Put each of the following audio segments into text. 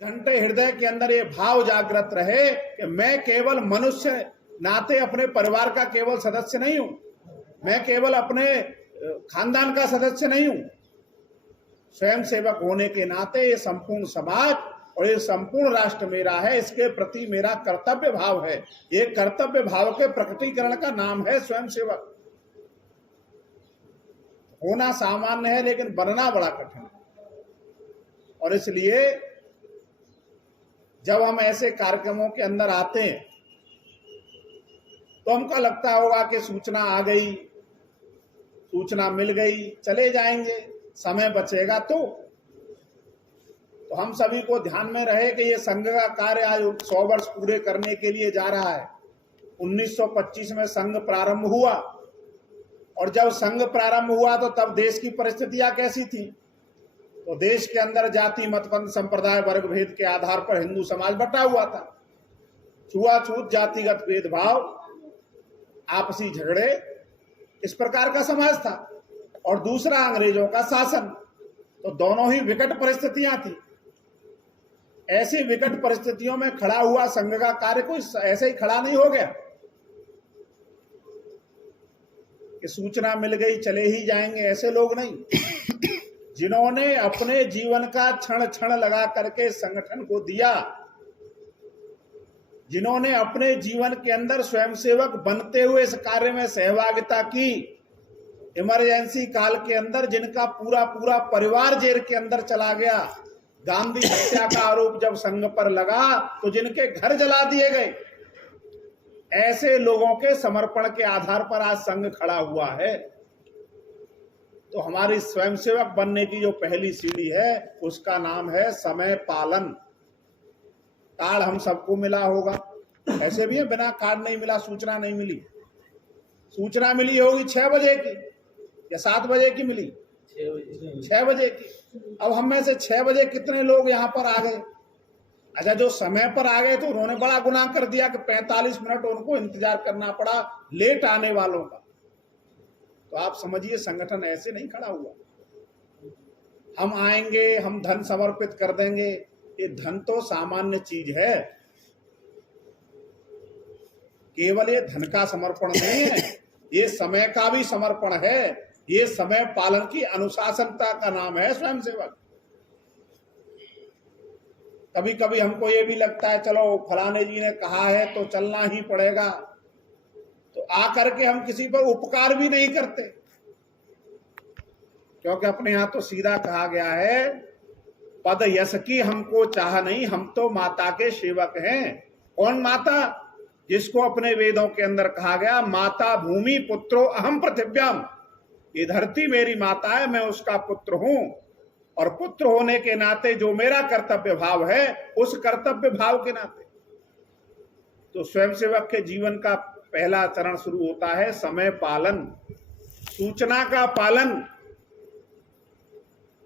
घंटे हृदय के अंदर ये भाव जागृत रहे कि मैं केवल मनुष्य नाते अपने परिवार का केवल सदस्य नहीं हूं, मैं केवल अपने खानदान का सदस्य नहीं हूं, स्वयं सेवक होने के नाते ये संपूर्ण समाज और ये संपूर्ण राष्ट्र मेरा है, इसके प्रति मेरा कर्तव्य भाव है। ये कर्तव्य भाव के प्रकटीकरण का नाम है स्वयं सेवक। होना सामान्य है लेकिन बनना बड़ा कठिन है। और इसलिए जब हम ऐसे कार्यक्रमों के अंदर आते हैं तो हमको लगता होगा कि सूचना आ गई, सूचना मिल गई, चले जाएंगे, समय बचेगा तो हम सभी को ध्यान में रहे कि ये संघ का कार्य आज 100 वर्ष पूरे करने के लिए जा रहा है। 1925 में संघ प्रारंभ हुआ और जब संघ प्रारंभ हुआ तो तब देश की परिस्थितियां कैसी थी? तो देश के अंदर जाति मतपंथ संप्रदाय वर्ग भेद के आधार पर हिंदू समाज बटा हुआ था। छुआछूत, जातिगत भेदभाव, आपसी झगड़े, इस प्रकार का समाज था। और दूसरा अंग्रेजों का शासन। तो दोनों ही विकट परिस्थितियां थी। ऐसी विकट परिस्थितियों में खड़ा हुआ संघ का कार्य कोई ऐसे ही खड़ा नहीं हो गया कि सूचना मिल गई चले ही जाएंगे, ऐसे लोग नहीं। जिन्होंने अपने जीवन का क्षण क्षण लगा करके संगठन को दिया, जिन्होंने अपने जीवन के अंदर स्वयंसेवक बनते हुए इस कार्य में सहभागिता की, इमरजेंसी काल के अंदर जिनका पूरा पूरा परिवार जेल के अंदर चला गया, गांधी हत्या का आरोप जब संघ पर लगा तो जिनके घर जला दिए गए, ऐसे लोगों के समर्पण के आधार पर आज संघ खड़ा हुआ है। तो हमारी स्वयंसेवक बनने की जो पहली सीढ़ी है उसका नाम है समय पालन। कार्ड हम सबको मिला होगा, ऐसे भी है बिना कार्ड नहीं मिला, सूचना नहीं मिली। सूचना मिली होगी 6 बजे की या 7 बजे की मिली? 6 बजे की। अब हम में से 6 बजे कितने लोग यहाँ पर आ गए? अच्छा, जो समय पर आ गए तो उन्होंने बड़ा गुनाह कर दिया कि 45 मिनट उनको इंतजार करना पड़ा लेट आने वालों का। तो आप समझिए संगठन ऐसे नहीं खड़ा हुआ। हम आएंगे, हम धन समर्पित कर देंगे, ये धन तो सामान्य चीज है। केवल ये धन का समर्पण नहीं है, ये समय का भी समर्पण है। ये समय पालन की अनुशासनता का नाम है स्वयंसेवक। कभी कभी हमको ये भी लगता है चलो फलाने जी ने कहा है तो चलना ही पड़ेगा, तो आकर के हम किसी पर उपकार भी नहीं करते, क्योंकि अपने यहां तो सीधा कहा गया है पद यश की हमको चाह नहीं, हम तो माता के सेवक हैं। कौन माता? जिसको अपने वेदों के अंदर कहा गया माता भूमि पुत्रो अहम पृथिव्याम, ये धरती मेरी माता है, मैं उसका पुत्र हूं। और पुत्र होने के नाते जो मेरा कर्तव्य भाव है, उस कर्तव्य भाव के नाते तो स्वयंसेवक के जीवन का पहला चरण शुरू होता है समय पालन, सूचना का पालन।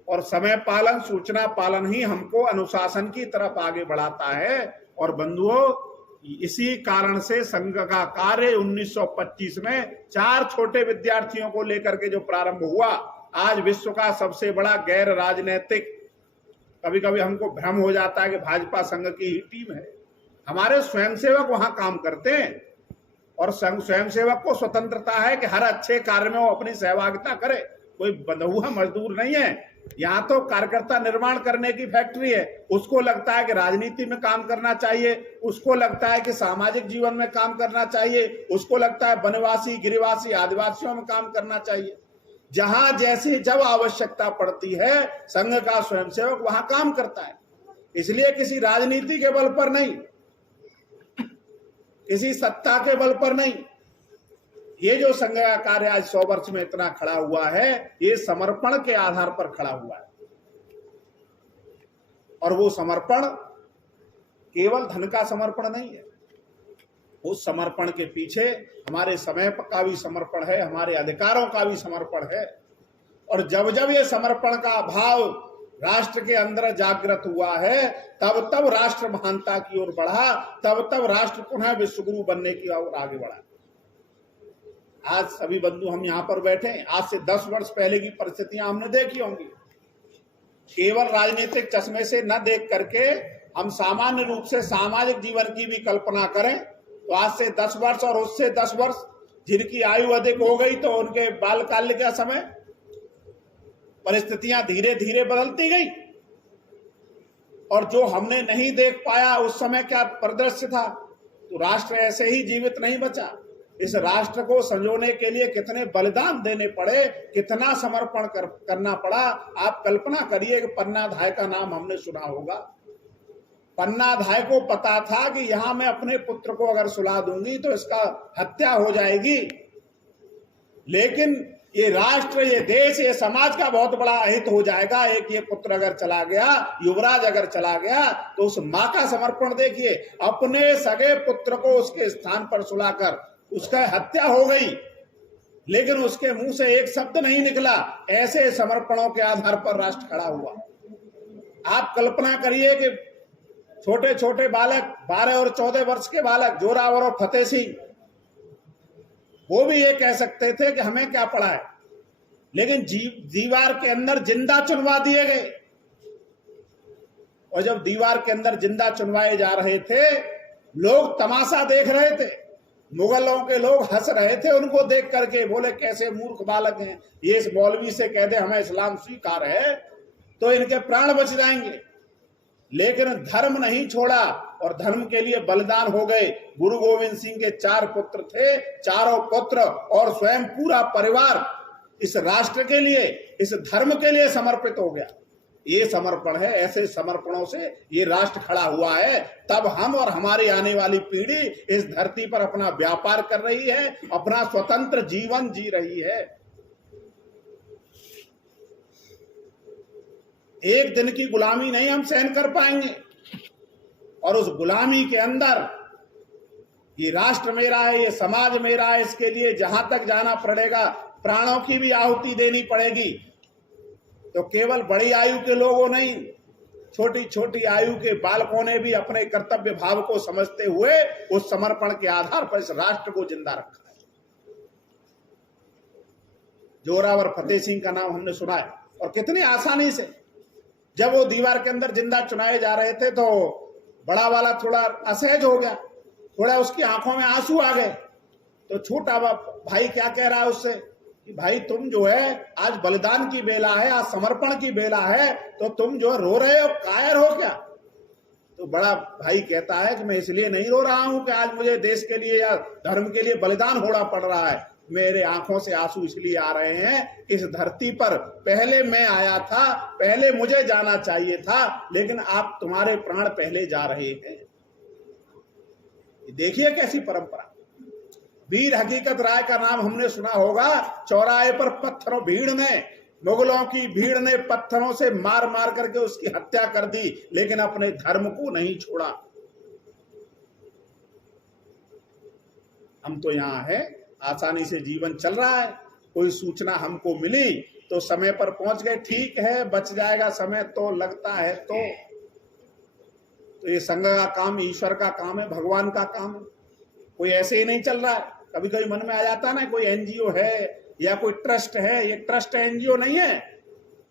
और समय पालन, सूचना पालन ही हमको अनुशासन की तरफ आगे बढ़ाता है। और बंधुओं, इसी कारण से संघ का कार्य 1925 में 4 छोटे विद्यार्थियों को लेकर के जो प्रारंभ हुआ, आज विश्व का सबसे बड़ा गैर राजनीतिक, कभी कभी हमको भ्रम हो जाता है कि भाजपा संघ की ही टीम है। हमारे स्वयंसेवक वहां काम करते हैं और स्वयंसेवक को स्वतंत्रता है कि हर अच्छे कार्य में वो अपनी सहभागिता करे। कोई बंधा हुआ मजदूर नहीं है। यहाँ तो कार्यकर्ता निर्माण करने की फैक्ट्री है। उसको लगता है कि राजनीति में काम करना चाहिए, उसको लगता है कि सामाजिक जीवन में काम करना चाहिए, उसको लगता है वनवासी, गिरिवासी, आदिवासियों में काम करना चाहिए। जहां जैसी जब आवश्यकता पड़ती है संघ का स्वयंसेवक वहां काम करता है। इसलिए किसी राजनीति के बल पर नहीं, किसी सत्ता के बल पर नहीं। ये जो संघ का कार्य आज 100 वर्ष में इतना खड़ा हुआ है, ये समर्पण के आधार पर खड़ा हुआ है। और वो समर्पण केवल धन का समर्पण नहीं है, उस समर्पण के पीछे हमारे समय का भी समर्पण है, हमारे अधिकारों का भी समर्पण है। और जब जब ये समर्पण का भाव राष्ट्र के अंदर जागृत हुआ है, तब तब राष्ट्र महानता की ओर बढ़ा, तब तब राष्ट्र पुनः विश्वगुरु बनने की ओर आगे बढ़ा। आज सभी बंधु हम यहाँ पर बैठे हैं, आज से 10 वर्ष पहले की परिस्थितियां हमने देखी होंगी। केवल राजनीतिक चश्मे से न देख करके हम सामान्य रूप से सामाजिक जीवन की भी कल्पना करें तो आज से 10 वर्ष और उससे 10 वर्ष जिनकी आयु अधिक हो गई तो उनके बालकाल्य का समय परिस्थितियां धीरे धीरे बदलती गई, और जो हमने नहीं देख पाया उस समय क्या परिदृश्य था, तो राष्ट्र ऐसे ही जीवित नहीं बचा। इस राष्ट्र को संजोने के लिए कितने बलिदान देने पड़े, कितना समर्पण करना पड़ा। आप कल्पना करिए कि पन्नाधाय का नाम हमने सुना होगा। पन्नाधाय को पता था कि यहां मैं अपने पुत्र को अगर सुला दूंगी तो इसका हत्या हो जाएगी, लेकिन ये राष्ट्र, ये देश, ये समाज का बहुत बड़ा अहित हो जाएगा। एक ये पुत्र अगर चला गया, युवराज अगर चला गया, तो उस मां का समर्पण देखिए। अपने सगे पुत्र को उसके स्थान पर सुलाकर उसका हत्या हो गई, लेकिन उसके मुंह से एक शब्द नहीं निकला। ऐसे समर्पणों के आधार पर राष्ट्र खड़ा हुआ। आप कल्पना करिए कि छोटे छोटे बालक, 12 और 14 वर्ष के बालक जोरावर और फतेह सिंह, वो भी ये कह सकते थे कि हमें क्या पड़ा है, लेकिन दीवार के अंदर जिंदा चुनवा दिए गए। और जब दीवार के अंदर जिंदा चुनवाए जा रहे थे, लोग तमाशा देख रहे थे। मुगलों के लोग हंस रहे थे उनको देख करके, बोले कैसे मूर्ख बालक हैं, ये इस मौलवी से कह दे हमें इस्लाम स्वीकार है तो इनके प्राण बच जाएंगे। लेकिन धर्म नहीं छोड़ा और धर्म के लिए बलिदान हो गए। गुरु गोविंद सिंह के 4 पुत्र थे, चारों पुत्र और स्वयं पूरा परिवार इस राष्ट्र के लिए, इस धर्म के लिए समर्पित हो गया। ये समर्पण है। ऐसे समर्पणों से ये राष्ट्र खड़ा हुआ है। तब हम और हमारी आने वाली पीढ़ी इस धरती पर अपना व्यापार कर रही है, अपना स्वतंत्र जीवन जी रही है। एक दिन की गुलामी नहीं हम सहन कर पाएंगे, और उस गुलामी के अंदर ये राष्ट्र मेरा है, ये समाज मेरा है, इसके लिए जहां तक जाना पड़ेगा, प्राणों की भी आहुति देनी पड़ेगी। तो केवल बड़ी आयु के लोगों नहीं, छोटी छोटी आयु के बालकों ने भी अपने कर्तव्य भाव को समझते हुए उस समर्पण के आधार पर इस राष्ट्र को जिंदा रखा है। जोरावर फतेह सिंह का नाम हमने सुना है, और कितनी आसानी से जब वो दीवार के अंदर जिंदा चुनाए जा रहे थे तो बड़ा वाला थोड़ा असहज हो गया, थोड़ा उसकी आंखों में आंसू आ गए। तो छोटा भाई क्या कह रहा है उससे कि भाई तुम जो है आज बलिदान की बेला है, आज समर्पण की बेला है, तो तुम जो रो रहे हो, कायर हो क्या? तो बड़ा भाई कहता है कि मैं इसलिए नहीं रो रहा हूं कि आज मुझे देश के लिए या धर्म के लिए बलिदान होना पड़ रहा है। मेरे आंखों से आंसू इसलिए आ रहे हैं, इस धरती पर पहले मैं आया था, पहले मुझे जाना चाहिए था, लेकिन आप तुम्हारे प्राण पहले जा रहे हैं। देखिए कैसी परंपरा। वीर हकीकत राय का नाम हमने सुना होगा। चौराहे पर पत्थरों भीड़ ने, मुगलों की भीड़ ने पत्थरों से मार मार करके उसकी हत्या कर दी, लेकिन अपने धर्म को नहीं छोड़ा। हम तो यहां हैं, आसानी से जीवन चल रहा है। कोई सूचना हमको मिली तो समय पर पहुंच गए, ठीक है, बच जाएगा समय तो लगता है। तो ये संघ का काम ईश्वर का काम है, भगवान का काम है। कोई ऐसे ही नहीं चल रहा है। कभी कभी मन में आ जाता है ना, कोई एनजीओ है या कोई ट्रस्ट है। ये ट्रस्ट एनजीओ नहीं है,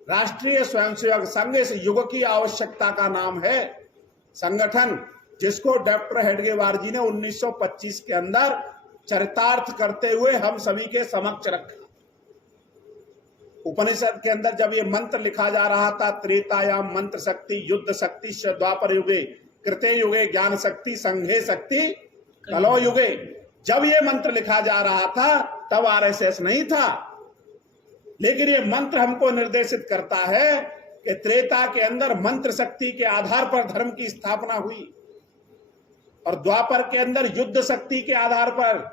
राष्ट्रीय स्वयंसेवक संघ इस युग की आवश्यकता का नाम है। संगठन जिसको डॉक्टर हेडगेवार जी ने 1925 के अंदर चरितार्थ करते हुए हम सभी के समक्ष रखा। उपनिषद के अंदर जब ये मंत्र लिखा जा रहा था, त्रेतायाम मंत्र शक्ति युद्ध शक्ति द्वापर युगे कृते युगे ज्ञान शक्ति संघे शक्ति कलौ युगे, जब ये मंत्र लिखा जा रहा था तब आरएसएस नहीं था। लेकिन ये मंत्र हमको निर्देशित करता है कि त्रेता के अंदर मंत्र शक्ति के आधार पर धर्म की स्थापना हुई, और द्वापर के अंदर युद्ध शक्ति के आधार पर,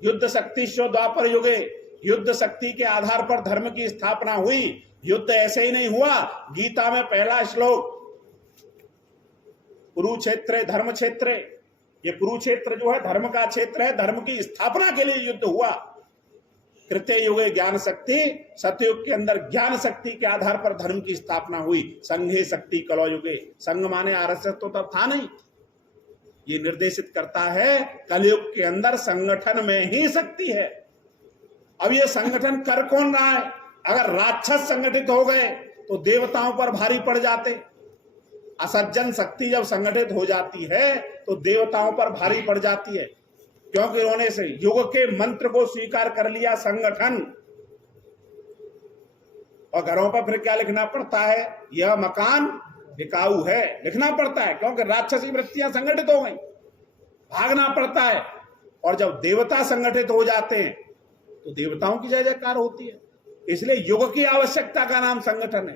युद्ध शक्ति द्वापर युगे, युद्ध शक्ति के आधार पर धर्म की स्थापना हुई। युद्ध ऐसे ही नहीं हुआ। गीता में पहला श्लोक, कुरुक्षेत्र धर्म क्षेत्र, ये कुरुक्षेत्र जो है धर्म का क्षेत्र है, धर्म की स्थापना के लिए युद्ध हुआ। कृत्य युगे ज्ञान शक्ति, सतयुग के अंदर ज्ञान शक्ति के आधार पर धर्म की स्थापना हुई। संघे शक्ति कलौ युगे, संघ माने आरएसएस तो तब था नहीं। ये निर्देशित करता है कलयुग के अंदर संगठन में ही शक्ति है। अब ये संगठन कर कौन रहा है? अगर राक्षस संगठित हो गए तो देवताओं पर भारी पड़ जाते, असज्जन शक्ति जब संगठित हो जाती है तो देवताओं पर भारी पड़ जाती है, क्योंकि उन्होंने से युग के मंत्र को स्वीकार कर लिया संगठन। और घरों पर फिर क्या लिखना पड़ता है, यह मकान बिकाऊ है, लिखना पड़ता है, क्योंकि राक्षसी वृत्तियां संगठित हो गई, भागना पड़ता है। और जब देवता संगठित हो जाते हैं तो देवताओं की जय जयकार होती है। इसलिए युग की आवश्यकता का नाम संगठन है।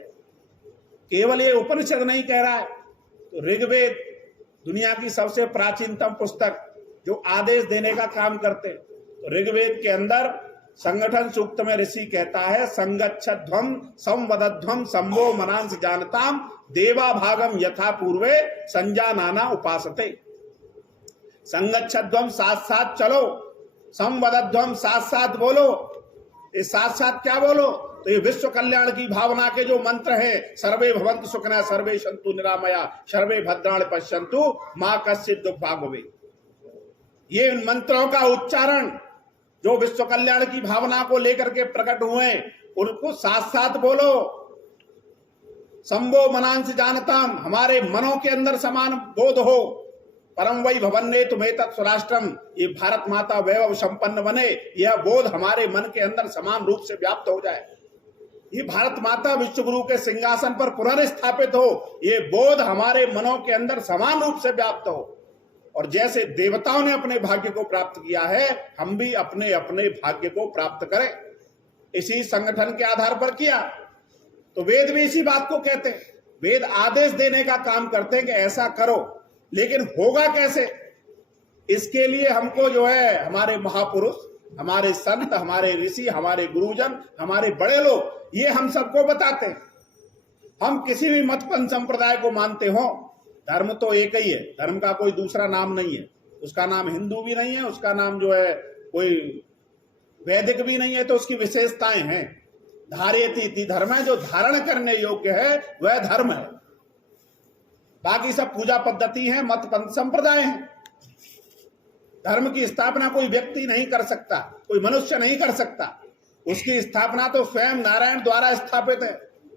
केवल ये उपनिषद नहीं कह रहा है, तो ऋग्वेद दुनिया की सबसे प्राचीनतम पुस्तक जो आदेश देने का काम करते हैं, तो ऋग्वेद के अंदर संगठन सूक्त में ऋषि कहता है, संगच्छध्वम संवदध्वम संभो मनांस जानताम देवा भागम यथा पूर्वे संजानाना उपासते। संगच्छध्वम साथ साथ चलो, संवदध्वम साथ साथ बोलो। ये साथ साथ क्या बोलो, तो ये विश्व कल्याण की भावना के जो मंत्र है, सर्वे भवन्तु सुखिनः सर्वे सन्तु निरामया सर्वे भद्राणि पश्यन्तु मा कश्चित् दुःखभाग् भवेत्, ये मंत्रों का उच्चारण जो विश्व कल्याण की भावना को लेकर के प्रकट हुए उनको साथ साथ बोलो। संभो मनांस जानताम, हमारे मनों के अंदर समान बोध हो। परम वै भवन्ने तुम्हें तत्स्वराष्ट्रम, ये भारत माता वैभव संपन्न बने, यह बोध हमारे मन के अंदर समान रूप से व्याप्त हो जाए। ये भारत माता विश्व गुरु के सिंहासन पर पुनर्स्थापित हो, ये बोध हमारे मनों के अंदर समान रूप से व्याप्त हो। और जैसे देवताओं ने अपने भाग्य को प्राप्त किया है, हम भी अपने अपने भाग्य को प्राप्त करें। इसी संगठन के आधार पर किया। तो वेद भी इसी बात को कहते हैं, वेद आदेश देने का काम करते हैं कि ऐसा करो, लेकिन होगा कैसे, इसके लिए हमको जो है हमारे महापुरुष, हमारे संत, हमारे ऋषि, हमारे गुरुजन, हमारे बड़े लोग, ये हम सबको बताते हैं। हम किसी भी मत पंथ संप्रदाय को मानते हो, धर्म तो एक ही है, धर्म का कोई दूसरा नाम नहीं है। उसका नाम हिंदू भी नहीं है, उसका नाम जो है कोई वैदिक भी नहीं है, तो उसकी विशेषताएं हैं। धार्यति इति धर्म है, जो धारण करने योग्य है वह धर्म है। बाकी सब पूजा पद्धति है, मत पंथ संप्रदाय है। धर्म की स्थापना कोई व्यक्ति नहीं कर सकता, कोई मनुष्य नहीं कर सकता। उसकी स्थापना तो स्वयं नारायण द्वारा स्थापित है।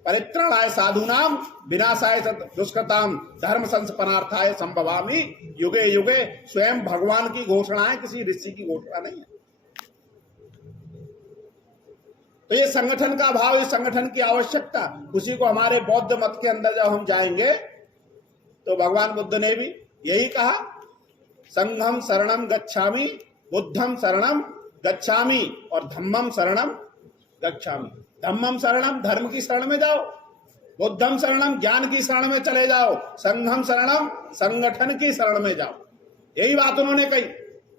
परित्राणाय साधूनाम विनाशाय दुष्कृताम धर्म संस्थापनार्थाय संभवामि युगे युगे, स्वयं भगवान की घोषणा है, किसी ऋषि की घोषणा नहीं है। तो ये संगठन का भाव, इस संगठन की आवश्यकता, उसी को हमारे बौद्ध मत के अंदर जब हम जाएंगे तो भगवान बुद्ध ने भी यही कहा, संघम शरणम गच्छामि, बुद्धम शरणम गच्छामि और धम्मम शरणम गच्छामि। धम्मम शरणम, धर्म की शरण में जाओ, बुद्धम शरणम, ज्ञान की शरण में चले जाओ, संघम शरणम, संगठन की शरण में जाओ। यही बात उन्होंने कही।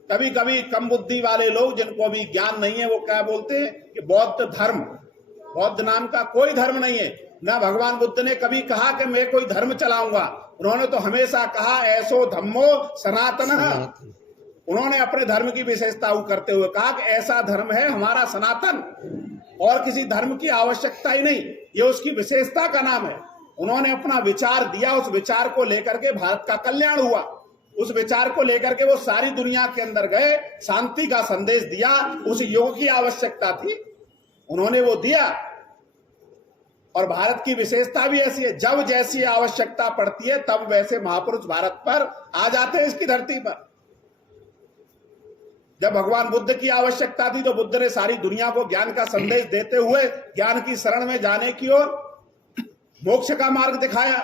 कभी कभी कम बुद्धि वाले लोग जिनको अभी ज्ञान नहीं है, वो क्या बोलते हैं कि बौद्ध धर्म, बौद्ध नाम का कोई धर्म नहीं है। ना भगवान बुद्ध ने कभी कहा कि मैं कोई धर्म चलाऊंगा, उन्होंने तो हमेशा कहा ऐसो धम्मो सनातन। उन्होंने अपने धर्म की विशेषता करते हुए कहा कि ऐसा धर्म है हमारा सनातन, और किसी धर्म की आवश्यकता ही नहीं, ये उसकी विशेषता का नाम है। उन्होंने अपना विचार दिया, उस विचार को लेकर के भारत का कल्याण हुआ। उस विचार को लेकर के वो सारी दुनिया के अंदर गए, शांति का संदेश दिया। उस योग की आवश्यकता थी, उन्होंने वो दिया। और भारत की विशेषता भी ऐसी है, जब जैसी आवश्यकता पड़ती है तब वैसे महापुरुष भारत पर आ जाते हैं, इसकी धरती पर। जब भगवान बुद्ध की आवश्यकता थी तो बुद्ध ने सारी दुनिया को ज्ञान का संदेश देते हुए ज्ञान की शरण में जाने की ओर, मोक्ष का मार्ग दिखाया।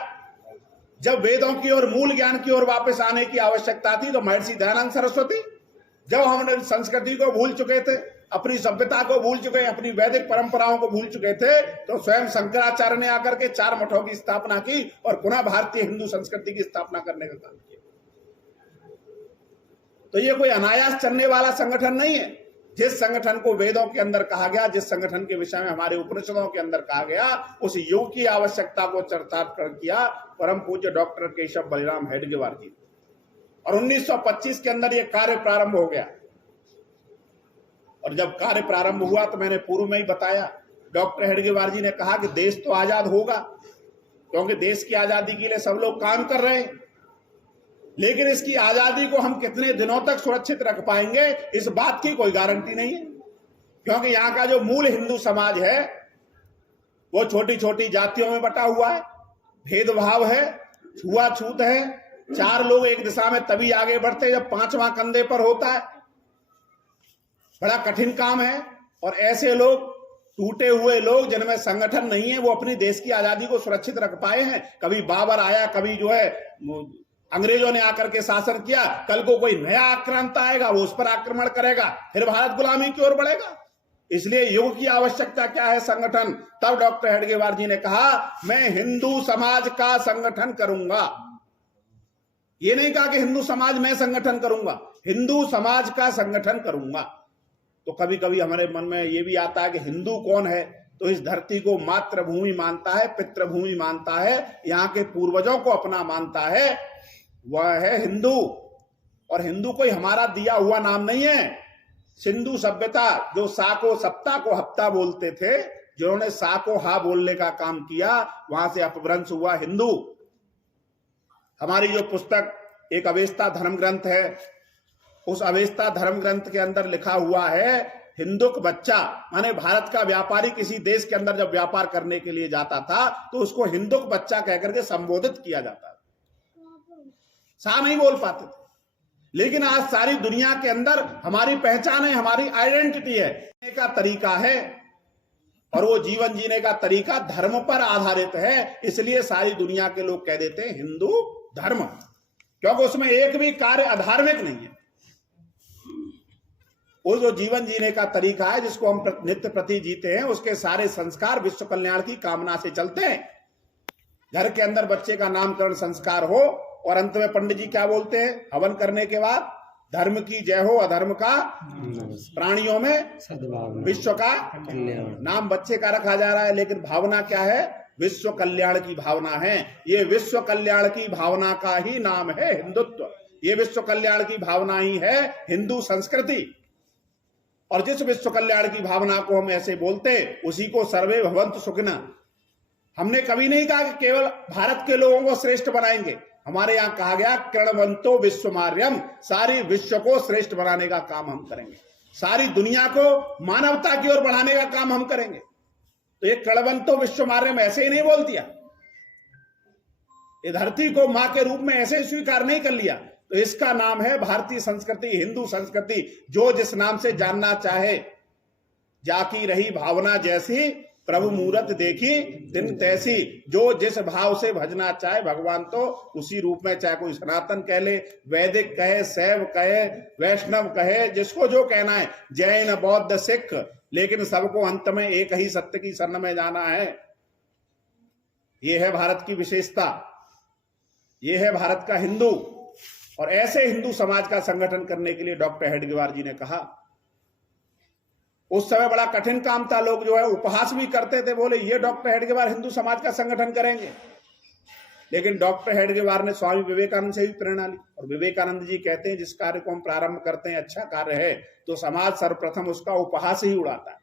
जब वेदों की ओर, मूल ज्ञान की ओर वापस आने की आवश्यकता थी तो महर्षि दयानंद सरस्वती, जब हमने संस्कृति को भूल चुके थे, अपनी सभ्यता को भूल चुके, अपनी वैदिक परंपराओं को भूल चुके थे, तो स्वयं शंकराचार्य ने आकर के 4 मठों की स्थापना की और पुनः भारतीय हिंदू संस्कृति की स्थापना करने का काम किया। तो ये कोई अनायास चलने वाला संगठन नहीं है। जिस संगठन को वेदों के अंदर कहा गया, जिस संगठन के विषय में हमारे उपनिषदों के अंदर कहा गया, उस योग की आवश्यकता को चरितार्थ कर किया परम पूज्य डॉक्टर केशव बलिराम हेडगेवार जी। और 1925 के अंदर ये कार्य प्रारंभ हो गया। और जब कार्य प्रारंभ हुआ तो मैंने पूर्व में ही बताया, डॉक्टर हेडगेवार जी ने कहा कि देश तो आजाद होगा, क्योंकि देश की आजादी के लिए सब लोग काम कर रहे हैं, लेकिन इसकी आजादी को हम कितने दिनों तक सुरक्षित रख पाएंगे, इस बात की कोई गारंटी नहीं है। क्योंकि यहाँ का जो मूल हिंदू समाज है वो छोटी छोटी जातियों में बटा हुआ है, भेदभाव है, छुआछूत है। 4 लोग एक दिशा में तभी आगे बढ़ते जब 5वां कंधे पर होता है। बड़ा कठिन काम है। और ऐसे लोग, टूटे हुए लोग जिनमें संगठन नहीं है, वो अपनी देश की आजादी को सुरक्षित रख पाए हैं। कभी बाबर आया, कभी जो है अंग्रेजों ने आकर के शासन किया, कल को कोई नया आक्रांत आएगा, वो उस पर आक्रमण करेगा, फिर भारत गुलामी की ओर बढ़ेगा। इसलिए युग की आवश्यकता क्या है? संगठन। तब डॉक्टर हेडगेवार जी ने कहा, मैं हिंदू समाज का संगठन करूंगा। ये नहीं कहा कि हिंदू समाज में संगठन करूंगा, हिंदू समाज का संगठन करूंगा। तो कभी कभी हमारे मन में ये भी आता है कि हिंदू कौन है? तो इस धरती को मातृभूमि मानता है, पितृभूमि मानता है, यहाँ के पूर्वजों को अपना मानता है, वह है हिंदू। और हिंदू कोई हमारा दिया हुआ नाम नहीं है। सिंधु सभ्यता, जो सा को सप्ताह को हफ्ता बोलते थे, जिन्होंने सा को हा बोलने का काम किया, वहां से अपभ्रंश हुआ हिंदू। हमारी जो पुस्तक एक अवेस्ता धर्म ग्रंथ है, उस अवेस्ता धर्म ग्रंथ के अंदर लिखा हुआ है, हिंदुक बच्चा, माने भारत का व्यापारी किसी देश के अंदर जब व्यापार करने के लिए जाता था तो उसको हिंदुक बच्चा कहकर के संबोधित किया जाता था। सा नहीं बोल पाते थे। लेकिन आज सारी दुनिया के अंदर हमारी पहचान है, हमारी आइडेंटिटी है, जीने का तरीका है, और वो जीवन जीने का तरीका धर्म पर आधारित है। इसलिए सारी दुनिया के लोग कह देते हैं हिंदू धर्म, क्योंकि उसमें एक भी कार्य अधार्मिक नहीं है। वो जो जीवन जीने का तरीका है, जिसको हम नित्य प्रति जीते हैं, उसके सारे संस्कार विश्व कल्याण की कामना से चलते हैं। घर के अंदर बच्चे का नामकरण संस्कार हो, और अंत में पंडित जी क्या बोलते हैं हवन करने के बाद? धर्म की जय हो, अधर्म का प्राणियों में सद्भावना, विश्व का नाम बच्चे का रखा जा रहा है, लेकिन भावना क्या है? विश्व कल्याण की भावना है। ये विश्व कल्याण की भावना का ही नाम है हिंदुत्व। ये विश्व कल्याण की भावना ही है हिंदू संस्कृति। और जिस विश्व कल्याण की भावना को हम ऐसे बोलते, उसी को सर्वे भवन्तु सुखिनः। हमने कभी नहीं कहा कि केवल भारत के लोगों को श्रेष्ठ बनाएंगे। हमारे यहां कहा गया कृणवंतो विश्वमार्यम, सारी विश्व को श्रेष्ठ बनाने का काम हम करेंगे, सारी दुनिया को मानवता की ओर बढ़ाने का काम हम करेंगे। तो ये कृणवंतो विश्वमार्यम ऐसे ही नहीं बोल दिया, ये धरती को मां के रूप में ऐसे ही स्वीकार नहीं कर लिया। तो इसका नाम है भारतीय संस्कृति, हिंदू संस्कृति। जो जिस नाम से जानना चाहे, जाकी रही भावना जैसी, प्रभु मूरत देखी दिन तैसी। जो जिस भाव से भजना चाहे भगवान, तो उसी रूप में, चाहे कोई सनातन कह ले, वैदिक कहे, शैव कहे, वैष्णव कहे, जिसको जो कहना है, जैन बौद्ध सिख, लेकिन सबको अंत में एक ही सत्य की शरण में जाना है। यह है भारत की विशेषता, यह है भारत का हिंदू। और ऐसे हिंदू समाज का संगठन करने के लिए डॉक्टर हेडगेवार जी ने कहा। उस समय बड़ा कठिन काम था, लोग जो है उपहास भी करते थे, बोले ये डॉक्टर हेडगेवार हिंदू समाज का संगठन करेंगे। लेकिन डॉक्टर हेडगेवार ने स्वामी विवेकानंद से भी प्रेरणा ली, और विवेकानंद जी कहते हैं जिस कार्य को हम प्रारंभ करते हैं अच्छा कार्य है, तो समाज सर्वप्रथम उसका उपहास ही उड़ाता है,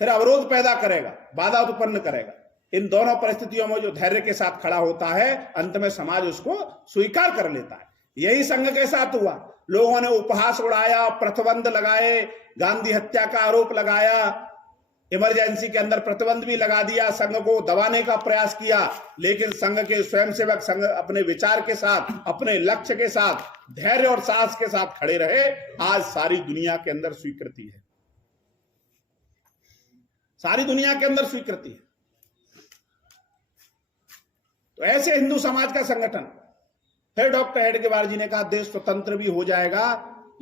फिर अवरोध पैदा करेगा, बाधा उत्पन्न करेगा। इन दोनों परिस्थितियों में जो धैर्य के साथ खड़ा होता है, अंत में समाज उसको स्वीकार कर लेता है। यही संघ के साथ हुआ। लोगों ने उपहास उड़ाया, प्रतिबंध लगाए, गांधी हत्या का आरोप लगाया, इमरजेंसी के अंदर प्रतिबंध भी लगा दिया, संघ को दबाने का प्रयास किया। लेकिन संघ के स्वयंसेवक संघ अपने विचार के साथ, अपने लक्ष्य के साथ, धैर्य और साहस के साथ खड़े रहे। आज सारी दुनिया के अंदर स्वीकृति है, सारी दुनिया के अंदर स्वीकृति है। तो ऐसे हिंदू समाज का संगठन। फिर डॉक्टर हेडगेवार जी ने कहा देश स्वतंत्र भी हो जाएगा,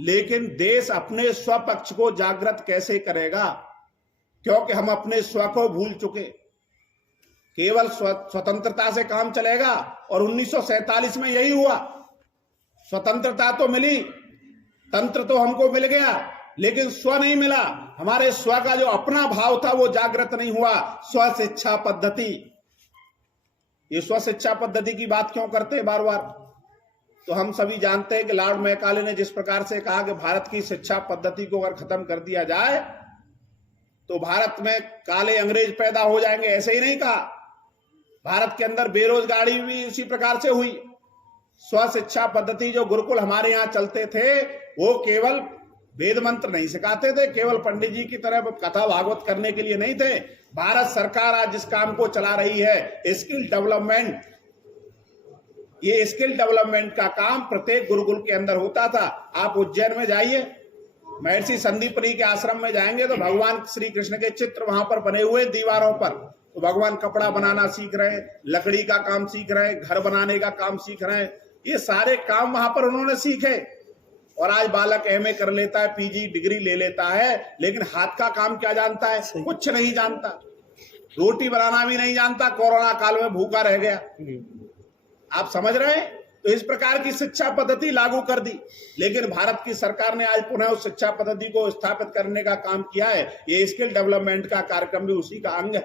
लेकिन देश अपने स्वपक्ष को जागृत कैसे करेगा? क्योंकि हम अपने स्व को भूल चुके। केवल स्वतंत्रता से काम चलेगा, और 1947 में यही हुआ। स्वतंत्रता तो मिली, तंत्र तो हमको मिल गया, लेकिन स्व नहीं मिला। हमारे स्व का जो अपना भाव था वो जागृत नहीं हुआ। स्व शिक्षा पद्धति, ये स्व शिक्षा पद्धति की बात क्यों करते हैं बार बार? तो हम सभी जानते हैं कि लॉर्ड मैकाले ने जिस प्रकार से कहा कि भारत की शिक्षा पद्धति को अगर खत्म कर दिया जाए तो भारत में काले अंग्रेज पैदा हो जाएंगे, ऐसे ही नहीं कहा। भारत के अंदर बेरोजगारी भी उसी प्रकार से हुई। स्व शिक्षा पद्धति जो गुरुकुल हमारे यहाँ चलते थे, वो केवल वेद मंत्र नहीं सिखाते थे, केवल पंडित जी की तरह कथा भागवत करने के लिए नहीं थे। भारत सरकार आज जिस काम को चला रही है, स्किल डेवलपमेंट, ये स्किल डेवलपमेंट का काम प्रत्येक गुरुकुल के अंदर होता था। आप उज्जैन में जाइए, महर्षि संदीपनी के आश्रम में जाएंगे तो भगवान श्री कृष्ण के चित्र वहां पर बने हुए दीवारों पर। तो भगवान कपड़ा बनाना सीख रहे हैं, लकड़ी का काम सीख रहे हैं, घर बनाने का काम सीख रहे हैं, ये सारे काम वहां पर उन्होंने सीखे। और आज बालक एमए कर लेता है, पीजी डिग्री ले लेता है, लेकिन हाथ का काम क्या जानता है? कुछ नहीं जानता, रोटी बनाना भी नहीं जानता, कोरोना काल में भूखा रह गया। आप समझ रहे हैं? तो इस प्रकार की शिक्षा पद्धति लागू कर दी, लेकिन भारत की सरकार ने आज पुनः उस शिक्षा पद्धति को स्थापित करने का काम किया है। ये स्किल डेवलपमेंट का कार्यक्रम भी उसी का अंग है।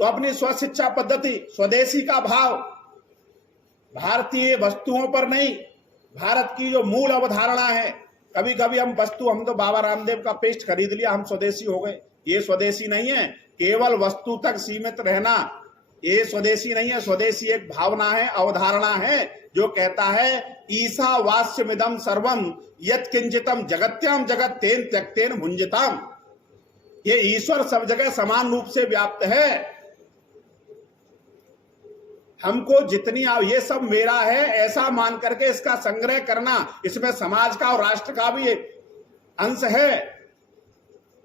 तो अपनी स्व शिक्षा पद्धति, स्वदेशी का भाव, भारतीय वस्तुओं पर नहीं, भारत की जो मूल अवधारणा है। कभी कभी हम तो बाबा रामदेव का पेस्ट खरीद लिया, हम स्वदेशी हो गए। ये स्वदेशी नहीं है, केवल वस्तु तक सीमित रहना ये स्वदेशी नहीं है। स्वदेशी एक भावना है, अवधारणा है, जो कहता है ईसा वास्यमिदं सर्वम यत् किंचितम जगत्याम जगत तेन त्यक्तेन भुंजताम। ये ईश्वर सब जगह समान रूप से व्याप्त है। हमको जितनी ये सब मेरा है ऐसा मान करके इसका संग्रह करना, इसमें समाज का और राष्ट्र का भी एक अंश है।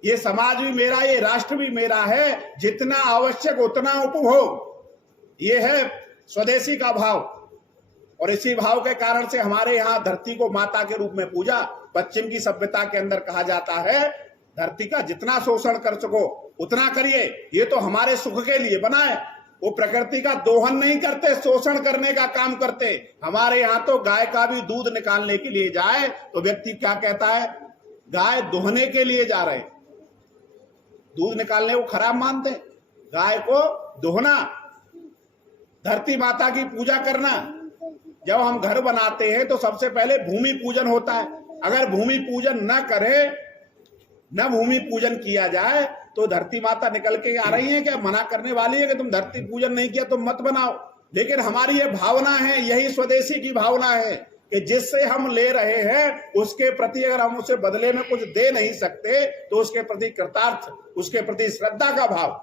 ये समाज भी मेरा, ये राष्ट्र भी मेरा है, जितना आवश्यक उतना उपभोग, ये है स्वदेशी का भाव। और इसी भाव के कारण से हमारे यहाँ धरती को माता के रूप में पूजा। पश्चिम की सभ्यता के अंदर कहा जाता है धरती का जितना शोषण कर सको उतना करिए, ये तो हमारे सुख के लिए बना है। वो प्रकृति का दोहन नहीं करते, शोषण करने का काम करते। हमारे यहाँ तो गाय का भी दूध निकालने के लिए जाए तो व्यक्ति क्या कहता है? गाय दोहने के लिए जा रहे, दूध निकालने को खराब मानते। गाय को दोहना, धरती माता की पूजा करना। जब हम घर बनाते हैं तो सबसे पहले भूमि पूजन होता है। अगर भूमि पूजन न करे, न भूमि पूजन किया जाए तो धरती माता निकल के आ रही है क्या? मना करने वाली है कि तुम धरती पूजन नहीं किया तो मत बनाओ। लेकिन हमारी ये भावना है, यही स्वदेशी की भावना है कि जिससे हम ले रहे हैं उसके प्रति अगर हम उसे बदले में कुछ दे नहीं सकते तो उसके प्रति कृतार्थ, उसके प्रति श्रद्धा का भाव,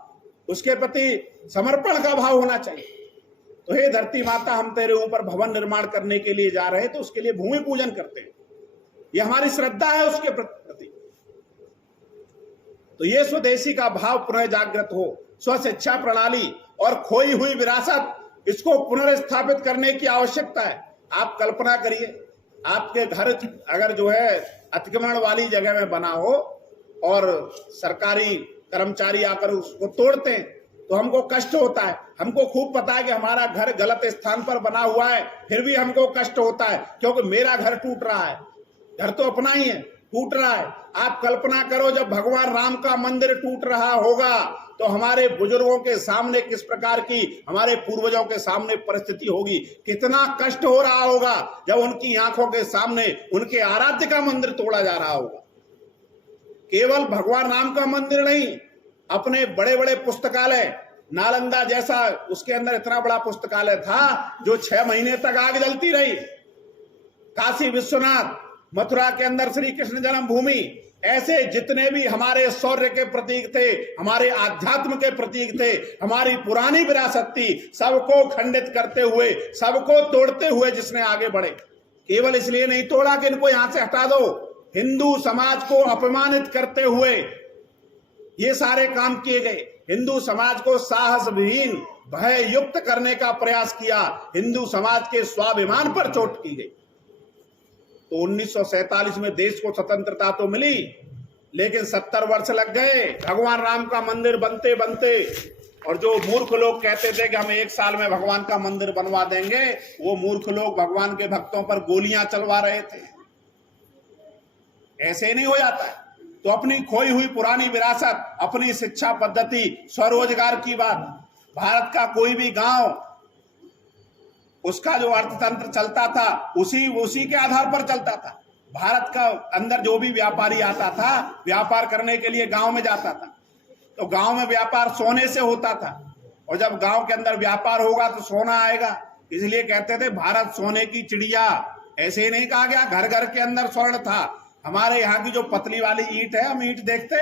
उसके प्रति समर्पण का भाव होना चाहिए। तो हे धरती माता, हम तेरे ऊपर भवन निर्माण करने के लिए जा रहे हैं तो उसके लिए भूमि पूजन करते हैं, ये हमारी श्रद्धा है उसके प्रति। तो ये स्वदेशी का भाव पुनः जागृत हो, स्व शिक्षा प्रणाली और खोई हुई विरासत, इसको पुनर्स्थापित करने की आवश्यकता है। आप कल्पना करिए, आपके घर अगर जो है अतिक्रमण वाली जगह में बना हो और सरकारी कर्मचारी आकर उसको तोड़ते हैं तो हमको कष्ट होता है। हमको खूब पता है कि हमारा घर गलत स्थान पर बना हुआ है, फिर भी हमको कष्ट होता है क्योंकि मेरा घर टूट रहा है। घर तो अपना ही है, टूट रहा है। आप कल्पना करो जब भगवान राम का मंदिर टूट रहा होगा तो हमारे बुजुर्गों के सामने किस प्रकार की, हमारे पूर्वजों के सामने परिस्थिति होगी, कितना कष्ट हो रहा होगा जब उनकी आंखों के सामने उनके आराध्य का मंदिर तोड़ा जा रहा होगा। केवल भगवान राम का मंदिर नहीं, अपने बड़े बड़े पुस्तकालय, नालंदा जैसा उसके अंदर इतना बड़ा पुस्तकालय था जो 6 महीने तक आग जलती रही। काशी विश्वनाथ, मथुरा के अंदर श्री कृष्ण जन्मभूमि, ऐसे जितने भी हमारे शौर्य के प्रतीक थे, हमारे आध्यात्म के प्रतीक थे, हमारी पुरानी विरासत थी, सबको खंडित करते हुए, सबको तोड़ते हुए जिसने आगे बढ़े। केवल इसलिए नहीं तोड़ा कि इनको यहां से हटा दो, हिंदू समाज को अपमानित करते हुए ये सारे काम किए गए। हिंदू समाज को साहस विहीन, भय युक्त करने का प्रयास किया, हिंदू समाज के स्वाभिमान पर चोट की गई। तो 1947 में देश को स्वतंत्रता तो मिली, लेकिन 70 वर्ष लग गए भगवान राम का मंदिर बनते बनते। और जो मूर्ख लोग कहते थे कि हम 1 साल में भगवान का मंदिर बनवा देंगे, वो मूर्ख लोग भगवान के भक्तों पर गोलियां चलवा रहे थे। ऐसे नहीं हो जाता है। तो अपनी खोई हुई पुरानी विरासत, अपनी शिक्षा पद्धति, स्वरोजगार की बात, भारत का कोई भी गांव, उसका जो अर्थतंत्र चलता था उसी के आधार पर चलता था। भारत का अंदर जो भी व्यापारी आता था, व्यापार करने के लिए गांव में जाता था, तो गांव में व्यापार सोने से होता था। और जब गांव के अंदर व्यापार होगा तो सोना आएगा, इसलिए कहते थे भारत सोने की चिड़िया। ऐसे ही नहीं कहा गया, घर घर के अंदर स्वर्ण था। हमारे यहाँ की जो पतली वाली ईंट है, हम ईंट देखते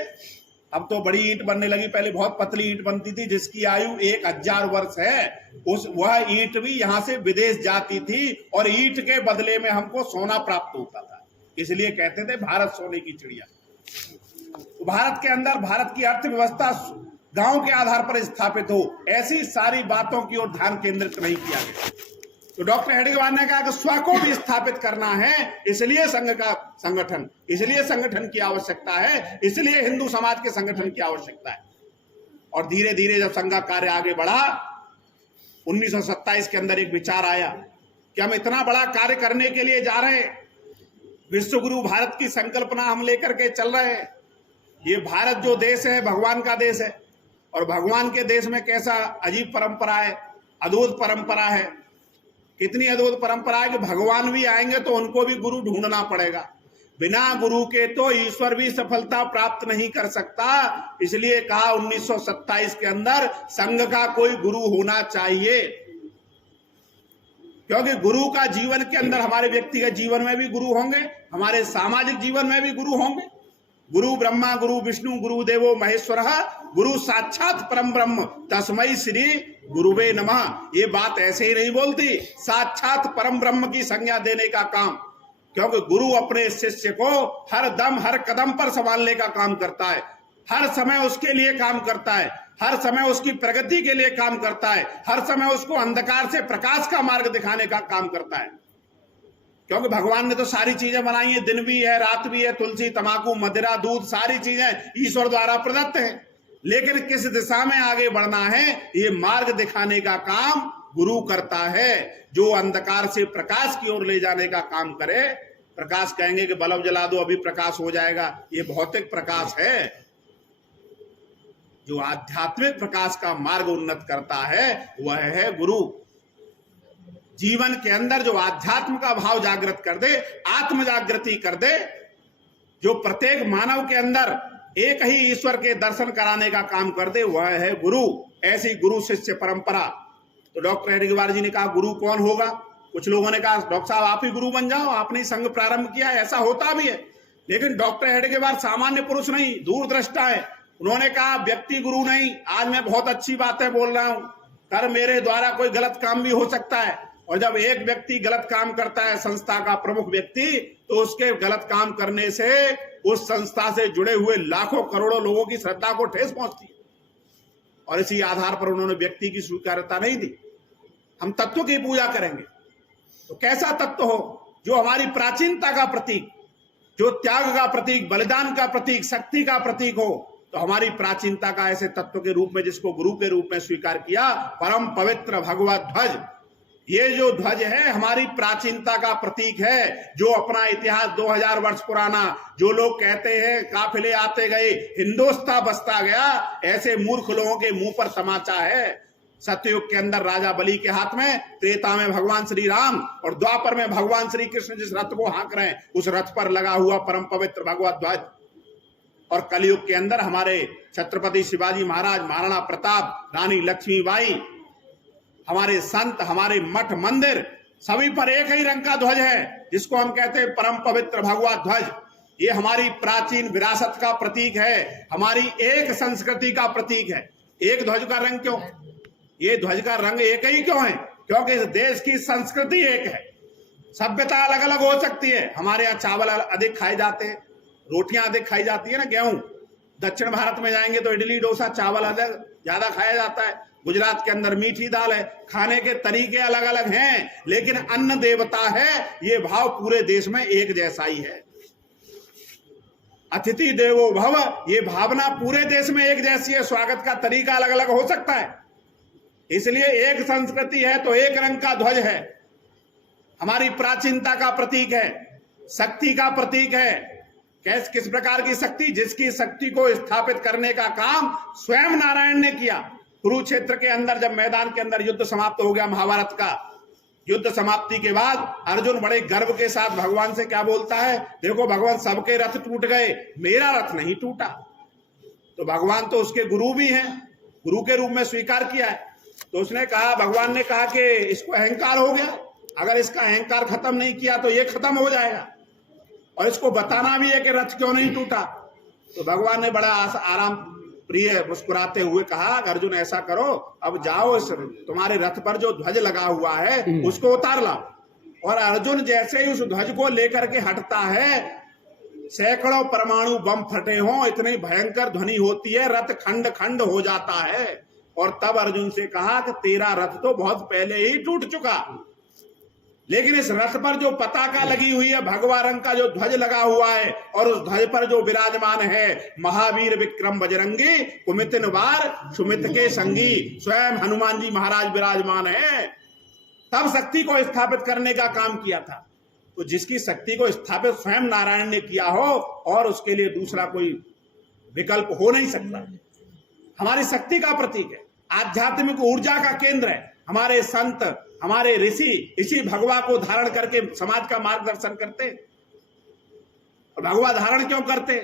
अब तो बड़ी ईंट बनने लगी, पहले बहुत पतली ईंट बनती थी जिसकी आयु 1000 वर्ष है। वह ईंट भी यहाँ से विदेश जाती थी और ईंट के बदले में हमको सोना प्राप्त होता था, इसलिए कहते थे भारत सोने की चिड़िया। तो भारत के अंदर भारत की अर्थव्यवस्था गांव के आधार पर स्थापित हो, ऐसी सारी बातों की ओर ध्यान केंद्रित नहीं किया गया। तो डॉक्टर हेडगेवार ने कहा कि स्व को भी स्थापित करना है, इसलिए संघ का संगठन, इसलिए संगठन की आवश्यकता है, इसलिए हिंदू समाज के संगठन की आवश्यकता है। और धीरे धीरे जब संघ का कार्य आगे बढ़ा, 1927 के अंदर एक विचार आया कि हम इतना बड़ा कार्य करने के लिए जा रहे हैं, विश्व गुरु भारत की संकल्पना हम लेकर के चल रहे हैं। ये भारत जो देश है भगवान का देश है, और भगवान के देश में कैसा अजीब परंपरा है, अद्भुत परंपरा है। कितनी अद्भुत परंपरा है कि भगवान भी आएंगे तो उनको भी गुरु ढूंढना पड़ेगा, बिना गुरु के तो ईश्वर भी सफलता प्राप्त नहीं कर सकता। इसलिए कहा 1927 के अंदर संघ का कोई गुरु होना चाहिए, क्योंकि गुरु का जीवन के अंदर हमारे व्यक्तिगत जीवन में भी गुरु होंगे, हमारे सामाजिक जीवन में भी गुरु होंगे। गुरु ब्रह्मा गुरु विष्णु गुरु देवो महेश्वर गुरु साक्षात परम ब्रह्म तस्मै श्री गुरुवे नमः। ये बात ऐसे ही नहीं बोलती, साक्षात परम ब्रह्म की संज्ञा देने का काम, क्योंकि गुरु अपने शिष्य को हर दम हर कदम पर संभालने का काम करता है, हर समय उसके लिए काम करता है, हर समय उसकी प्रगति के लिए काम करता है, हर समय उसको अंधकार से प्रकाश का मार्ग दिखाने का काम करता है। क्योंकि भगवान ने तो सारी चीजें बनाई हैं, दिन भी है रात भी है, तुलसी तंबाकू मदिरा दूध सारी चीजें ईश्वर द्वारा प्रदत्त हैं, लेकिन किस दिशा में आगे बढ़ना है ये मार्ग दिखाने का काम गुरु करता है, जो अंधकार से प्रकाश की ओर ले जाने का काम करे। प्रकाश कहेंगे कि बल्ब जला दो अभी प्रकाश हो जाएगा, ये भौतिक प्रकाश है। जो आध्यात्मिक प्रकाश का मार्ग उन्नत करता है वह है गुरु। जीवन के अंदर जो आध्यात्म का भाव जागृत कर दे, आत्म जागृति कर दे, जो प्रत्येक मानव के अंदर एक ही ईश्वर के दर्शन कराने का काम कर दे, वह है गुरु। ऐसी गुरु शिष्य परंपरा। तो डॉक्टर हेडगेवार जी ने कहा गुरु कौन होगा? कुछ लोगों ने कहा डॉक्टर साहब आप ही गुरु बन जाओ, आपने संघ प्रारंभ किया, ऐसा होता भी है। लेकिन डॉक्टर हेडगेवार सामान्य पुरुष नहीं, दूरदृष्टा है। उन्होंने कहा व्यक्ति गुरु नहीं, आज मैं बहुत अच्छी बातें बोल रहा हूं, कर मेरे द्वारा कोई गलत काम भी हो सकता है, और जब एक व्यक्ति गलत काम करता है, संस्था का प्रमुख व्यक्ति, तो उसके गलत काम करने से उस संस्था से जुड़े हुए लाखों करोड़ों लोगों की श्रद्धा को ठेस पहुंचती है। और इसी आधार पर उन्होंने व्यक्ति की स्वीकार्यता नहीं दी। हम तत्व की पूजा करेंगे, तो कैसा तत्व हो जो हमारी प्राचीनता का प्रतीक, जो त्याग का प्रतीक, बलिदान का प्रतीक, शक्ति का प्रतीक हो। तो हमारी प्राचीनता का ऐसे तत्व के रूप में जिसको गुरु के रूप में स्वीकार किया, परम पवित्र भगवत ध्वज। ये जो ध्वज है हमारी प्राचीनता का प्रतीक है, जो अपना इतिहास 2000 वर्ष पुराना, जो लोग कहते हैं काफिले आते गए हिंदुस्तान बसता गया, ऐसे मूर्ख लोगों के मुंह पर तमाचा है। सत्ययुग के अंदर राजा बलि के हाथ में, त्रेता में भगवान श्री राम, और द्वापर में भगवान श्री कृष्ण जिस रथ को हाँक रहे हैं उस रथ पर लगा हुआ परम पवित्र भगवत ध्वज। और कलयुग के अंदर हमारे छत्रपति शिवाजी महाराज, महाराणा प्रताप, रानी लक्ष्मीबाई, हमारे संत, हमारे मठ मंदिर, सभी पर एक ही रंग का ध्वज है, जिसको हम कहते हैं परम पवित्र भगवत ध्वज। ये हमारी प्राचीन विरासत का प्रतीक है, हमारी एक संस्कृति का प्रतीक है। एक ध्वज का रंग क्यों? ये ध्वज का रंग एक ही क्यों है? क्योंकि इस देश की संस्कृति एक है। सभ्यता अलग अलग हो सकती है, हमारे यहाँ चावल अधिक खाए जाते हैं, रोटियां अधिक खाई जाती है ना, गेहूं। दक्षिण भारत में जाएंगे तो इडली डोसा चावल अधिक ज्यादा खाया जाता है। गुजरात के अंदर मीठी दाल है, खाने के तरीके अलग अलग हैं, लेकिन अन्न देवता है, ये भाव पूरे देश में एक जैसा ही है। अतिथि देवो भव, ये भावना पूरे देश में एक जैसी है, स्वागत का तरीका अलग अलग हो सकता है। इसलिए एक संस्कृति है तो एक रंग का ध्वज है, हमारी प्राचीनता का प्रतीक है, शक्ति का प्रतीक है। किस प्रकार की शक्ति? जिसकी शक्ति को स्थापित करने का काम स्वयं नारायण ने किया। कुरुक्षेत्र के अंदर जब मैदान के अंदर युद्ध समाप्त हो गया, महाभारत का युद्ध समाप्ति के बाद अर्जुन बड़े गर्व के साथ भगवान से क्या बोलता है, देखो भगवान सबके रथ टूट गए, मेरा रथ नहीं टूटा। तो भगवान तो उसके गुरु भी हैं, गुरु के रूप में स्वीकार किया है। तो उसने कहा, भगवान ने कहा कि इसको अहंकार हो गया, अगर इसका अहंकार खत्म नहीं किया तो ये खत्म हो जाएगा, और इसको बताना भी है कि रथ क्यों नहीं टूटा। तो भगवान ने बड़ा आराम प्रिय मुस्कुराते हुए कहा, अर्जुन ऐसा करो, अब जाओ इस तुम्हारे रथ पर जो ध्वज लगा हुआ है उसको उतार लाओ। और अर्जुन जैसे ही उस ध्वज को लेकर के हटता है, सैकड़ों परमाणु बम फटे हों, इतनी भयंकर ध्वनि होती है, रथ खंड खंड हो जाता है। और तब अर्जुन से कहा कि तेरा रथ तो बहुत पहले ही टूट चुका, लेकिन इस रथ पर जो पताका लगी हुई है, भगवा रंग का जो ध्वज लगा हुआ है, और उस ध्वज पर जो विराजमान है महावीर विक्रम बजरंगी कुमितिन वार सुमित के संगी, स्वयं हनुमान जी महाराज विराजमान है, तब शक्ति को स्थापित करने का काम किया था। तो जिसकी शक्ति को स्थापित स्वयं नारायण ने किया हो, और उसके लिए दूसरा कोई विकल्प हो नहीं सकता। हमारी शक्ति का प्रतीक है, आध्यात्मिक ऊर्जा का केंद्र है। हमारे संत, हमारे ऋषि इसी भगवा को धारण करके समाज का मार्गदर्शन करते। और भगवा धारण क्यों करते?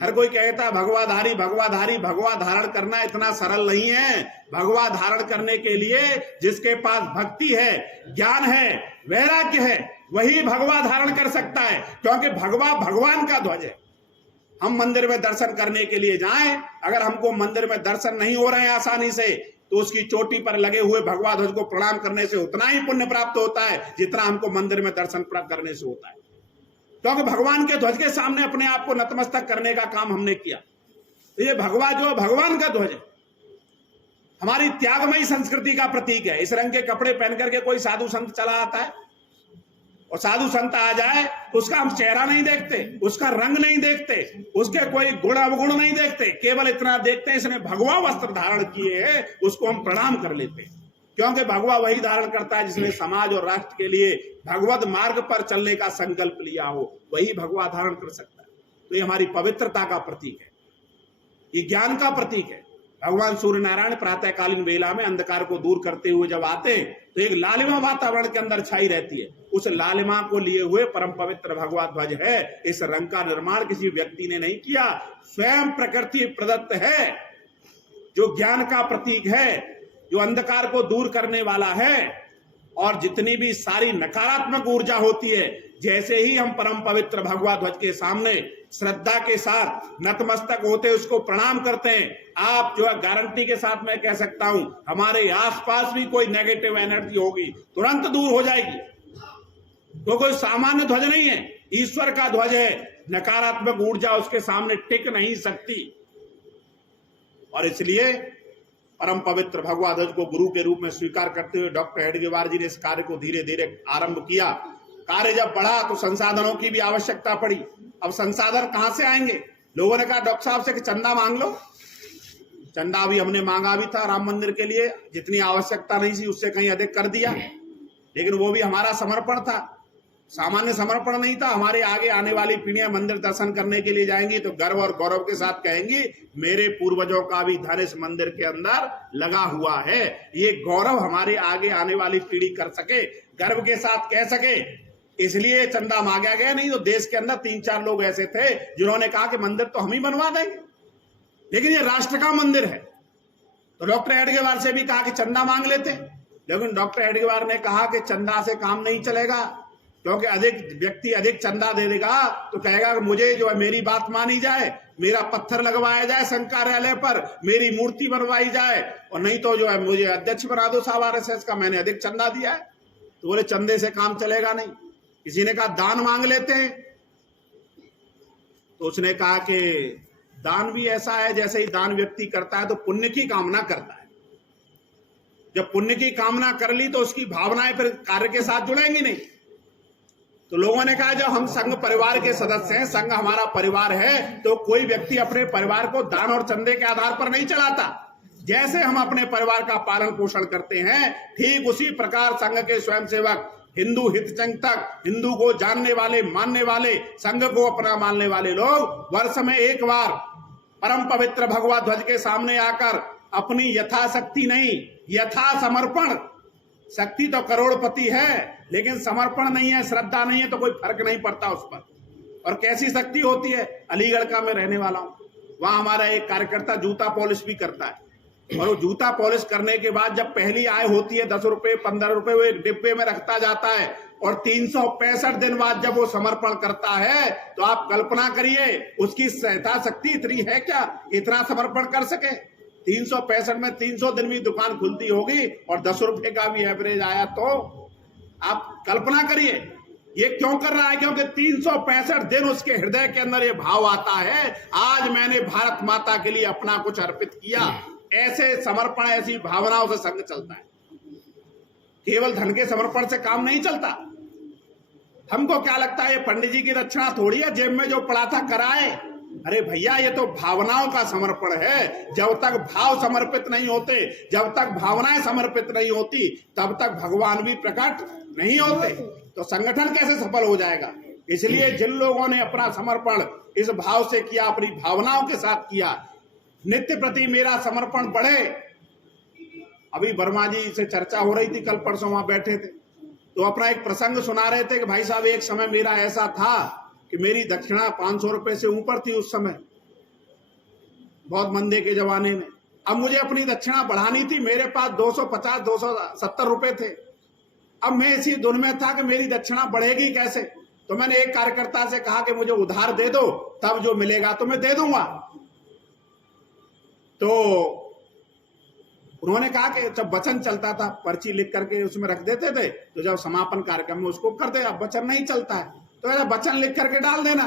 हर कोई कहता है भगवाधारी भगवाधारी, भगवा धारण करना इतना सरल नहीं है। भगवा धारण करने के लिए जिसके पास भक्ति है, ज्ञान है, वैराग्य है, वही भगवा धारण कर सकता है, क्योंकि भगवा भगवान का ध्वज है। हम मंदिर में दर्शन करने के लिए जाएं, अगर हमको मंदिर में दर्शन नहीं हो रहे हैं आसानी से, तो उसकी चोटी पर लगे हुए भगवा ध्वज को प्रणाम करने से उतना ही पुण्य प्राप्त होता है जितना हमको मंदिर में दर्शन प्राप्त करने से होता है। क्योंकि भगवान के ध्वज के सामने अपने आप को नतमस्तक करने का काम हमने किया। तो ये भगवा जो भगवान का ध्वज है, हमारी त्यागमयी संस्कृति का प्रतीक है। इस रंग के कपड़े पहन करके कोई साधु संत चला आता है, और साधु संत आ जाए, उसका हम चेहरा नहीं देखते, उसका रंग नहीं देखते, उसके कोई गुण अवगुण नहीं देखते, केवल इतना देखते हैं इसने भगवा वस्त्र धारण किए हैं, उसको हम प्रणाम कर लेते हैं। क्योंकि भगवा वही धारण करता है जिसने समाज और राष्ट्र के लिए भगवत मार्ग पर चलने का संकल्प लिया हो, वही भगवा धारण कर सकता है। तो ये हमारी पवित्रता का प्रतीक है, ये ज्ञान का प्रतीक है। भगवान सूर्य नारायण प्रातःकालीन वेला में अंधकार को दूर करते हुए जब आते तो एक लालिमा वातावरण के अंदर छाई रहती है। उस लालिमा को लिए हुए परम पवित्र भगवा ध्वज है। इस रंग का निर्माण किसी व्यक्ति ने नहीं किया, स्वयं प्रकृति प्रदत्त है, जो ज्ञान का प्रतीक है, जो अंधकार को दूर करने वाला है। और जितनी भी सारी नकारात्मक ऊर्जा होती है, जैसे ही हम परम पवित्र भगवा ध्वज के सामने श्रद्धा के साथ नतमस्तक होते उसको प्रणाम करते हैं, आप जो है गारंटी के साथ मैं कह सकता हूं, हमारे आसपास भी कोई नेगेटिव एनर्जी होगी तुरंत दूर हो जाएगी। तो कोई सामान्य ध्वज नहीं है, ईश्वर का ध्वज है, नकारात्मक ऊर्जा उसके सामने टिक नहीं सकती। और इसलिए परम पवित्र भगवा ध्वज को गुरु के रूप में स्वीकार करते हुए डॉक्टर हेडगेवार जी ने इस कार्य को धीरे धीरे आरंभ किया। कार्य जब बढ़ा तो संसाधनों की भी आवश्यकता पड़ी। अब संसाधन कहां से आएंगे? लोगों ने कहा डॉक्टर साहब से कि चंदा मांग लो। चंदा भी हमने मांगा भी था राम मंदिर के लिए, जितनी आवश्यकता नहीं थी उससे कहीं अधिक कर दिया, लेकिन वो भी हमारा समर्पण था, सामान्य समर्पण नहीं था। हमारे आगे आने वाली पीढ़ियां मंदिर दर्शन करने के लिए जाएंगी तो गर्व और गौरव के साथ कहेंगी मेरे पूर्वजों का भी धन इस मंदिर के अंदर लगा हुआ है। ये गौरव हमारे आगे आने वाली पीढ़ी कर सके, गर्व के साथ कह सके, इसलिए चंदा मांगा गया। नहीं तो देश के अंदर 3-4 लोग ऐसे थे जिन्होंने कहा कि मंदिर तो हम ही बनवा देंगे, लेकिन ये राष्ट्र का मंदिर है। तो डॉक्टर हेडगेवार से भी कहा कि चंदा मांग लेते, लेकिन डॉक्टर हेडगेवार ने कहा कि चंदा से काम नहीं चलेगा, क्योंकि अधिक व्यक्ति अधिक चंदा दे देगा तो कहेगा कि मुझे जो है मेरी बात मानी जाए, मेरा पत्थर लगवाया जाए संग्रहालय पर, मेरी मूर्ति बनवाई जाए, और नहीं तो जो है मुझे अध्यक्ष बना दो साहब RSS का, मैंने अधिक चंदा दिया है। तो बोले चंदे से काम चलेगा नहीं। किसी ने कहा दान मांग लेते हैं, तो उसने कहा कि दान भी ऐसा है जैसे ही दान व्यक्ति करता है तो पुण्य की कामना करता है। जब पुण्य की कामना कर ली तो उसकी भावनाएं फिर कार्य के साथ जुड़ेंगी नहीं। तो लोगों ने कहा जब हम संघ परिवार के सदस्य हैं, संघ हमारा परिवार है, तो कोई व्यक्ति अपने परिवार को दान और चंदे के आधार पर नहीं चलाता। जैसे हम अपने परिवार का पालन पोषण करते हैं, ठीक उसी प्रकार संघ के स्वयंसेवक, हिंदू हितचिंतक, हिंदू को जानने वाले, मानने वाले, संघ को अपना मानने वाले लोग वर्ष में एक बार परम पवित्र भगवा ध्वज के सामने आकर अपनी यथाशक्ति नहीं, यथा समर्पण, शक्ति तो करोड़पति है लेकिन समर्पण नहीं है, श्रद्धा नहीं है, तो कोई फर्क नहीं पड़ता उस पर। और कैसी शक्ति होती है? अलीगढ़ का मैं रहने वाला हूं, वहां हमारा एक कार्यकर्ता जूता पॉलिश भी करता है, और वो जूता पॉलिश करने के बाद जब पहली आय होती है 10 रुपए 15 रुपए वो एक डिब्बे में रखता जाता है, और 365 दिन बाद जब वो समर्पण करता है तो आप कल्पना करिए उसकी सहता शक्ति इतनी है क्या, इतना समर्पण कर सके। 365 में 300 दिन भी दुकान खुलती होगी और 10 रुपए का भी एवरेज आया तो आप कल्पना करिए ये क्यों कर रहा है, क्योंकि 365 दिन उसके हृदय के अंदर ये भाव आता है, आज मैंने भारत माता के लिए अपना कुछ अर्पित किया। ऐसे समर्पण, ऐसी भावनाओं से संघ चलता है। केवल धन के समर्पण से काम नहीं चलता। हमको क्या लगता है ये पंडित जी की दक्षिणा थोड़ी है, जेब में जो पड़ा था कराए। अरे भैया ये तो भावनाओं का समर्पण है। जब तक भाव समर्पित नहीं होते, जब तक भावनाएं समर्पित नहीं होती, तब तक भगवान भी प्रकट नहीं होते। तो संगठन कैसे सफल हो जाएगा। इसलिए जिन लोगों ने अपना समर्पण इस भाव से किया, अपनी भावनाओं के साथ किया, नित्य प्रति मेरा समर्पण बढ़े। अभी वर्मा जी से चर्चा हो रही थी, कल परसों वहां बैठे थे तो अपना एक प्रसंग सुना रहे थे कि भाई साहब एक समय मेरा ऐसा था कि मेरी दक्षिणा 500 रुपए से ऊपर थी उस समय, बहुत मंदे के जमाने में। अब मुझे अपनी दक्षिणा बढ़ानी थी, मेरे पास 250 270 रुपए थे। अब मैं इसी धुन में था कि मेरी दक्षिणा बढ़ेगी कैसे। तो मैंने एक कार्यकर्ता से कहा कि मुझे उधार दे दो, तब जो मिलेगा तो मैं दे दूंगा। तो उन्होंने कहा कि जब वचन चलता था पर्ची लिख करके उसमें रख देते थे, तो जब समापन कार्यक्रम में उसको कर दे। अब वचन नहीं चलता है तो ऐसा वचन लिख करके डाल देना।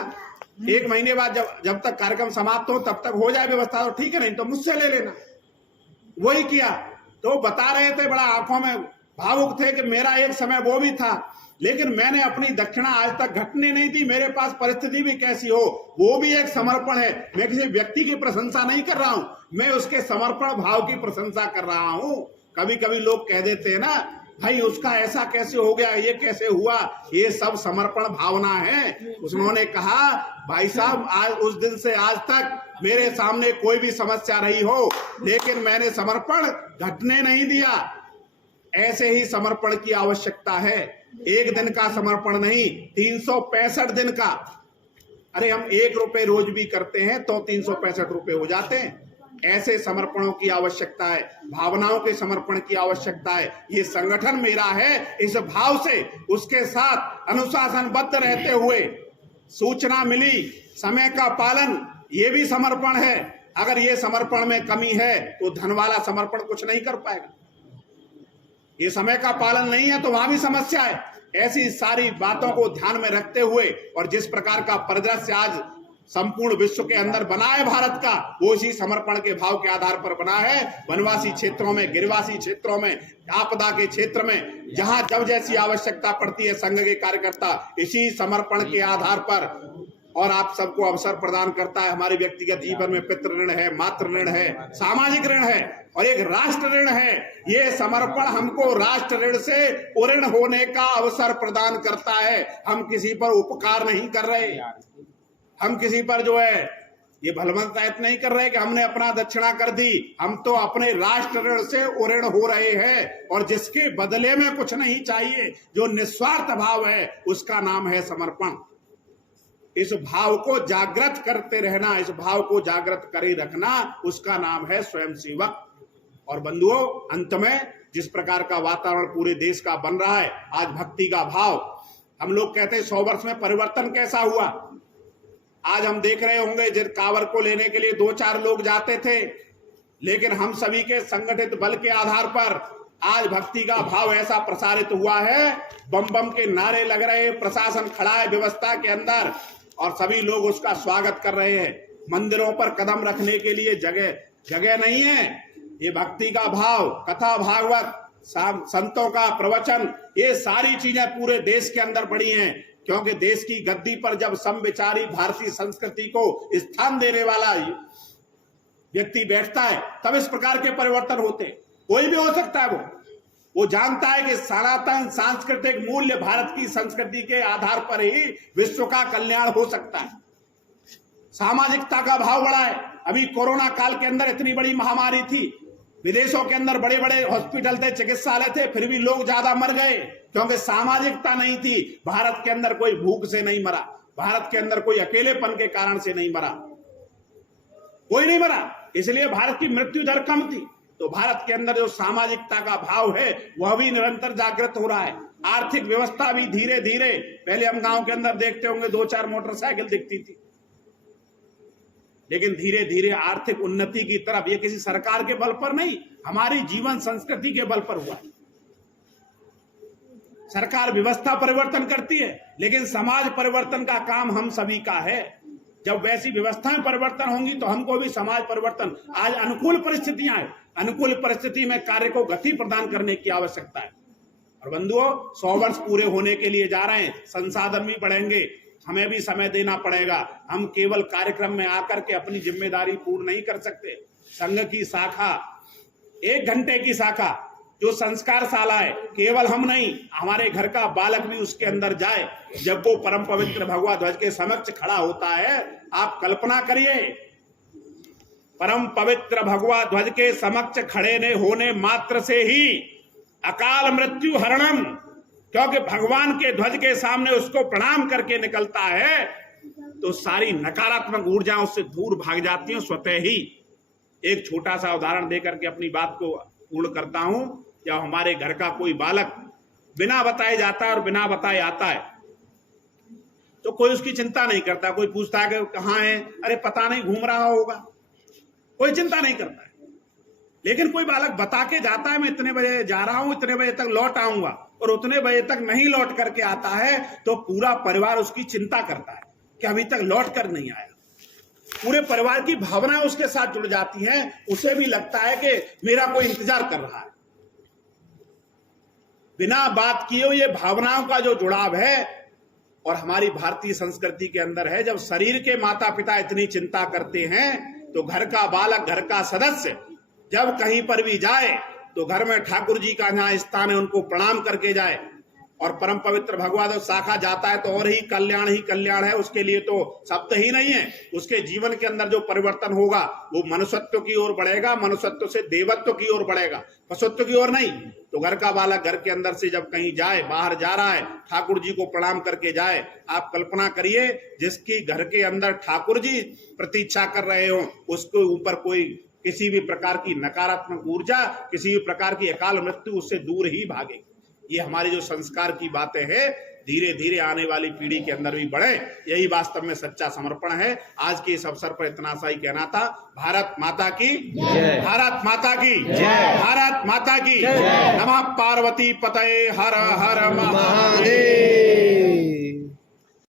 1 महीने बाद जब तक कार्यक्रम समाप्त हो तब तक हो जाए व्यवस्था तो ठीक है, नहीं तो मुझसे ले लेना। वही किया। तो बता रहे थे, बड़ा आंखों में भावुक थे कि मेरा एक समय वो भी था, लेकिन मैंने अपनी दक्षिणा आज तक घटने नहीं दी। मेरे पास परिस्थिति भी कैसी हो, वो भी एक समर्पण है। मैं किसी व्यक्ति की प्रशंसा नहीं कर रहा हूं, मैं उसके समर्पण भाव की प्रशंसा कर रहा हूं। कभी कभी लोग कह देते हैं ना, भाई उसका ऐसा कैसे हो गया, ये कैसे हुआ, ये सब समर्पण भावना है। उन्होंने कहा भाई साहब आज उस दिन से आज तक मेरे सामने कोई भी समस्या रही हो, लेकिन मैंने समर्पण घटने नहीं दिया। ऐसे ही समर्पण की आवश्यकता है। एक दिन का समर्पण नहीं, 365 दिन का। अरे हम 1 रुपए रोज भी करते हैं तो 365 रुपए हो जाते हैं। ऐसे समर्पणों की आवश्यकता है, भावनाओं के समर्पण की आवश्यकता है। ये संगठन मेरा है, इस भाव से उसके साथ अनुशासनबद्ध रहते हुए सूचना मिली, समय का पालन, ये भी समर्पण है। अगर ये समर्पण में कमी है तो धन वाला समर्पण कुछ नहीं कर पाएगा। ये समय का पालन नहीं है तो वहां भी समस्या है। ऐसी सारी बातों को ध्यान में रखते हुए और जिस प्रकार का परिदृश्य आज संपूर्ण विश्व के अंदर बना है भारत का, वो इसी समर्पण के भाव के आधार पर बना है। वनवासी क्षेत्रों में, गिरिवासी क्षेत्रों में, आपदा के क्षेत्र में, जहां जब जैसी आवश्यकता पड़ती है, संघ के कार्यकर्ता इसी समर्पण के आधार पर और आप सबको अवसर प्रदान करता है। हमारे व्यक्तिगत जीवन में पितृ ऋण है, मातृ ऋण है, सामाजिक ऋण है और एक राष्ट्र ऋण है। ये समर्पण हमको राष्ट्र ऋण से उऋण होने का अवसर प्रदान करता है। हम किसी पर उपकार नहीं कर रहे, हम किसी पर जो है ये भलमंतायत नहीं कर रहे कि हमने अपना दक्षिणा कर दी। हम तो अपने राष्ट्र ऋण से उऋण हो रहे हैं और जिसके बदले में कुछ नहीं चाहिए, जो निस्वार्थ भाव है, उसका नाम है समर्पण। इस भाव को जागृत करते रहना, इस भाव को जागृत करे रखना, उसका नाम है स्वयंसेवक। और बंधुओं, अंत में जिस प्रकार का वातावरण पूरे देश का बन रहा है, आज भक्ति का भाव, हम लोग कहते हैं 100 वर्ष में परिवर्तन कैसा हुआ। आज हम देख रहे होंगे जिस कांवर को लेने के लिए 2-4 लोग जाते थे, लेकिन हम सभी के संगठित बल के आधार पर आज भक्ति का भाव ऐसा प्रसारित हुआ है, बम बम के नारे लग रहे, प्रशासन खड़ा है व्यवस्था के अंदर और सभी लोग उसका स्वागत कर रहे हैं। मंदिरों पर कदम रखने के लिए जगह नहीं है। ये भक्ति का भाव, कथा भागवत, संतों का प्रवचन, ये सारी चीजें पूरे देश के अंदर बढ़ी हैं। क्योंकि देश की गद्दी पर जब समविचारी भारतीय संस्कृति को स्थान देने वाला व्यक्ति बैठता है, तब इस प्रकार के परिवर्तन होते। कोई भी हो सकता है, वो जानता है कि सनातन सांस्कृतिक मूल्य भारत की संस्कृति के आधार पर ही विश्व का कल्याण हो सकता है। सामाजिकता का भाव बढ़ा है। अभी कोरोना काल के अंदर इतनी बड़ी महामारी थी, विदेशों के अंदर बड़े बड़े हॉस्पिटल थे, चिकित्सालय थे, फिर भी लोग ज्यादा मर गए क्योंकि सामाजिकता नहीं थी। भारत के अंदर कोई भूख से नहीं मरा, भारत के अंदर कोई अकेलेपन के कारण से नहीं मरा, कोई नहीं मरा, इसलिए भारत की मृत्यु दर कम थी। तो भारत के अंदर जो सामाजिकता का भाव है वह भी निरंतर जागृत हो रहा है। आर्थिक व्यवस्था भी धीरे धीरे, पहले हम गांव के अंदर देखते होंगे 2-4 मोटरसाइकिल दिखती थी, लेकिन धीरे धीरे आर्थिक उन्नति की तरफ, ये किसी सरकार के बल पर नहीं, हमारी जीवन संस्कृति के बल पर हुआ। सरकार व्यवस्था परिवर्तन करती है, लेकिन समाज परिवर्तन का काम हम सभी का है। जब वैसी व्यवस्थाएं परिवर्तन होंगी तो हमको भी समाज परिवर्तन, आज अनुकूल परिस्थितियां हैं, अनुकूल परिस्थिति में कार्य को गति प्रदान करने की आवश्यकता है। और बंधुओं, 100 वर्ष पूरे होने के लिए जा रहे हैं, संसाधन भी बढ़ेंगे, हमें भी समय देना पड़ेगा। हम केवल कार्यक्रम में आकर के अपनी जिम्मेदारी पूर्ण नहीं कर सकते। संघ की शाखा, 1 घंटे की शाखा जो संस्कार शाला है, केवल हम नहीं, हमारे घर का बालक भी उसके अंदर जाए। जब वो परम पवित्र भगवा ध्वज के समक्ष खड़ा होता है, आप कल्पना करिए, परम पवित्र भगवा ध्वज के समक्ष खड़े होने मात्र से ही अकाल मृत्यु हरणम, क्योंकि भगवान के ध्वज के सामने उसको प्रणाम करके निकलता है तो सारी नकारात्मक ऊर्जा उससे दूर भाग जाती है स्वतः ही। एक छोटा सा उदाहरण देकर के अपनी बात को पूर्ण करता हूं। जब हमारे घर का कोई बालक बिना बताए जाता है और बिना बताए आता है, तो कोई उसकी चिंता नहीं करता। कोई पूछता है कि कहाँ है, अरे पता नहीं, घूम रहा होगा, कोई चिंता नहीं करता है। लेकिन कोई बालक बता के जाता है, मैं इतने बजे जा रहा हूं, इतने बजे तक लौट आऊंगा, और उतने बजे तक नहीं लौट करके आता है, तो पूरा परिवार उसकी चिंता करता है कि अभी तक लौट कर नहीं आया। पूरे परिवार की भावनाएं उसके साथ जुड़ जाती हैं, उसे भी लगता है कि मेरा कोई इंतजार कर रहा है। बिना बात किए ये भावनाओं का जो जुड़ाव है, और हमारी भारतीय संस्कृति के अंदर है, जब शरीर के माता पिता इतनी चिंता करते हैं, तो घर का बालक, घर का सदस्य जब कहीं पर भी जाए तो घर में ठाकुर जी का जहां स्थान है उनको प्रणाम करके जाए। और परम पवित्र भगवा ध्वज शाखा जाता है तो और ही कल्याण है, उसके लिए तो शब्द ही नहीं है। उसके जीवन के अंदर जो परिवर्तन होगा वो मनुष्यत्व की ओर बढ़ेगा, मनुष्यत्व से देवत्व की ओर बढ़ेगा, पशुत्व की ओर नहीं। तो घर का बालक घर के अंदर से जब कहीं जाए, बाहर जा रहा है, ठाकुर जी को प्रणाम करके जाए। आप कल्पना करिए, जिसकी घर के अंदर ठाकुर जी प्रतीक्षा कर रहे हो, उसके ऊपर कोई किसी भी प्रकार की नकारात्मक ऊर्जा, किसी भी प्रकार की अकाल मृत्यु उससे दूर ही भागेगी। ये हमारी जो संस्कार की बातें हैं, धीरे धीरे आने वाली पीढ़ी के अंदर भी बढ़े, यही वास्तव में सच्चा समर्पण है। आज के इस अवसर पर इतना सा ही कहना था। भारत माता की जय, भारत माता की जय, भारत माता की नमः। पार्वती पतये हर हर महादेव।